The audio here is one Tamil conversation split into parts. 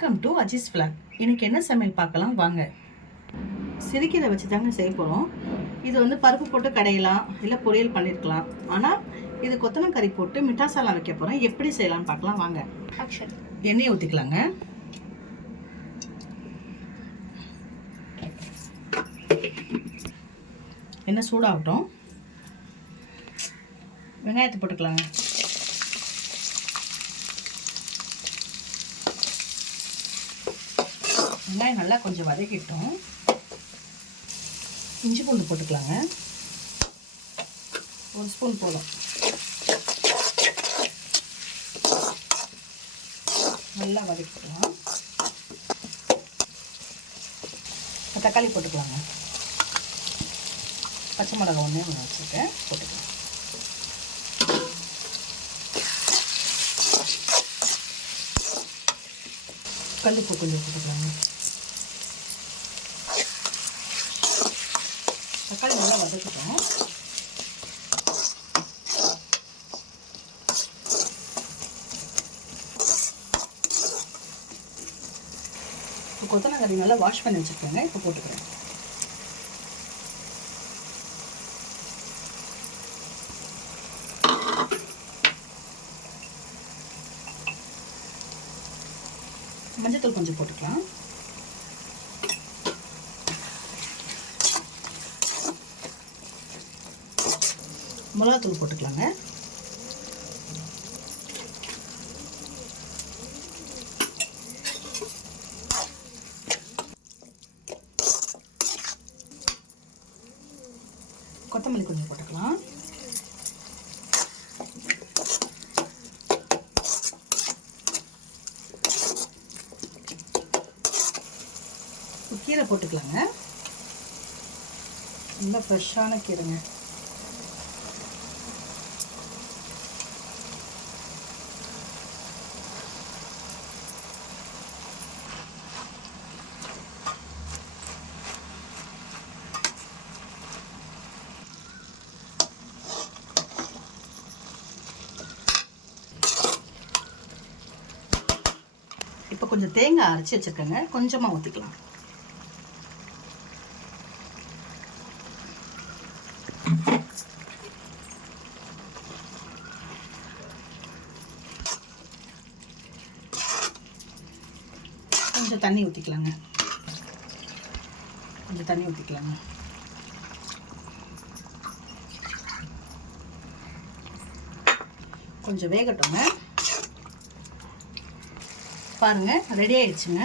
Welcome to Aziz vlog. இன்னைக்கு என்ன சமையல் பார்க்கலாம் வாங்க. சிறுகீரை வச்சு தாங்க செய்ய போகிறோம். இது வந்து பருப்பு போட்டு கடையலாம், இல்லை பொரியல் பண்ணியிருக்கலாம். ஆனால் இது கொத்தமல்லி போட்டு மிட்டாசாலா வைக்க போகிறோம். எப்படி செய்யலாம்னு பார்க்கலாம் வாங்க. எண்ணெயை ஊற்றிக்கலாங்க. எண்ணெய் சூடாகட்டும். வெங்காயத்தை போட்டுக்கலாங்க. வெங்காயம் நல்லா கொஞ்சம் வதக்கிட்டோம். இஞ்சி பூண்டு போட்டுக்கலாங்க. 1 ஸ்பூன் போதும். நல்லா வதக்கிக்கலாம். தக்காளி போட்டுக்கலாங்க. பச்சை மிளகாய் ஒன்றே வச்சுருக்கேன், போட்டுக்கலாம். கல்லுப்பு கொஞ்சம் போட்டுக்கலாங்க. தக்காளி நல்லா வதக்கிட்டோம். இப்போ கொத்தமல்லி நல்லா வாஷ் பண்ணி வச்சுருக்கேங்க. இப்போ போட்டுக்கிறேன். மஞ்சத்தூள் கொஞ்சம் போட்டுக்கலாம். மிளகாத்தூள் போட்டுக்கலாங்க. கொத்தமல்லி கொஞ்சம் போட்டுக்கலாம். கீரை போட்டுக்கலாங்க. ரொம்ப ஃப்ரெஷ்ஷான கீரைங்க. இப்போ கொஞ்சம் தேங்காய் அரைச்சி வச்சுருக்கேங்க, கொஞ்சமாக ஊற்றிக்கலாம். கொஞ்சம் தண்ணி ஊற்றிக்கலாங்க. கொஞ்சம் வேகட்டுங்க. பாருங்க, ரெடி ஆயிடுச்சுங்க.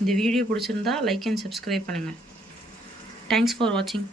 இந்த வீடியோ பிடிச்சிருந்தா லைக் அண்ட் சப்ஸ்கிரைப் பண்ணுங்கள். தேங்க்ஸ் ஃபார் வாட்சிங்.